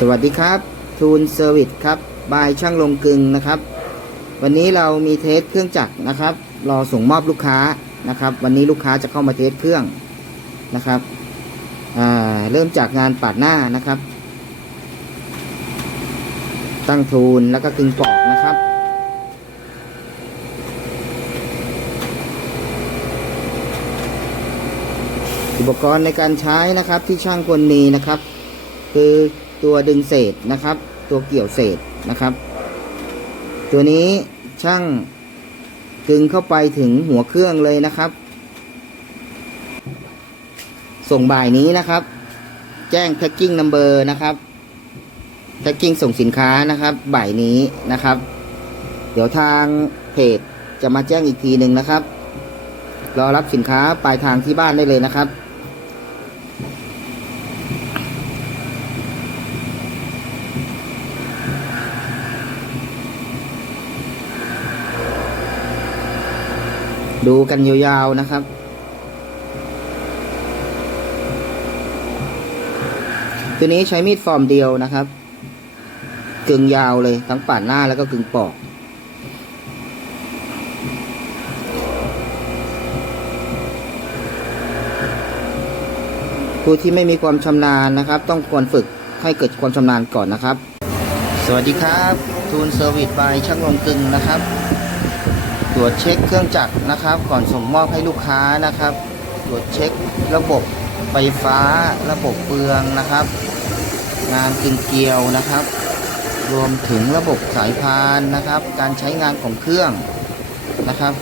สวัสดีครับทูนเซอร์วิสครับบายช่างลงกึงนะครับ วันนี้เรามีเทสเครื่องจักรนะครับ รอส่งมอบลูกค้านะครับ วันนี้ลูกค้าจะเข้ามาเทสเครื่องนะครับเริ่มจากงานปาดหน้านะครับ ตั้งทูนแล้วก็กึงปอกนะครับอุปกรณ์ในการใช้นะครับที่ช่างควรมีนะครับ คือ ตัวดึงเศษนะครับ ตัวเกี่ยวเศษนะครับ ตัวนี้ช่างกึงเข้าไปถึงหัวเครื่องเลยนะครับ ส่งบ่ายนี้นะครับ แจ้งแพ็กกิ้งนัมเบอร์นะครับแพ็กกิ้งส่งสินค้านะครับ บ่ายนี้นะครับ เดี๋ยวทางเพจจะมาแจ้งอีกทีหนึ่งนะครับ รอรับสินค้าปลายทางที่บ้านได้เลยนะครับ ดูกันยาวๆนะครับ ตัวนี้ใช้มีดฟอร์มเดียวนะครับกึ่งยาวเลยทั้งปาดหน้าแล้วก็กึ่งปอก ผู้ที่ไม่มีความชำนาญนะครับ ต้องควรฝึกให้เกิดความชำนาญก่อนนะครับ สวัสดีครับ ทูนเซอร์วิสบายช่างลงกึ่งนะครับ ตรวจเช็คเครื่องจักรนะครับ ก่อนส่งมอบให้ลูกค้านะครับ ตรวจเช็คระบบไฟฟ้า ระบบเปลืองนะครับ งานกึงเกลียวนะครับ รวมถึงระบบสายพานนะครับ การใช้งานของเครื่องนะครับ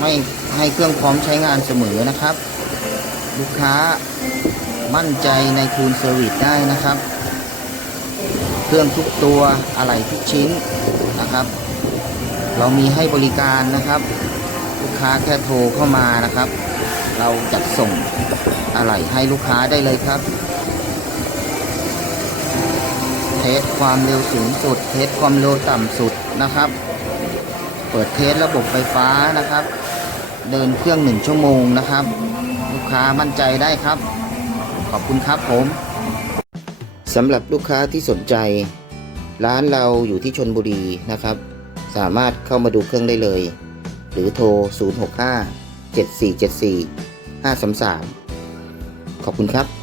ไม่ให้เครื่องพร้อมใช้งานเสมอนะครับ ลูกค้ามั่นใจในทูนเซอร์วิสได้นะครับ เครื่องทุกตัวอะไหล่ทุกชิ้นนะครับ เรามีให้บริการนะครับ ลูกค้าแค่โทรเข้ามานะครับ เราจัดส่งอะไหล่ให้ลูกค้าได้เลยครับ เทสความเร็วสูงสุด เทสความเร็วต่ำสุดนะครับ เปิดเทสระบบไฟฟ้านะครับ เดินเครื่องหนึ่งชั่วโมงนะครับ ลูกค้ามั่นใจได้ครับ ขอบคุณครับผมสำหรับลูกค้าที่สนใจ ร้านเราอยู่ที่ชนบุรีนะครับ สามารถเข้ามาดูเครื่องได้เลย หรือโทร 065 7474 533 ขอบคุณครับ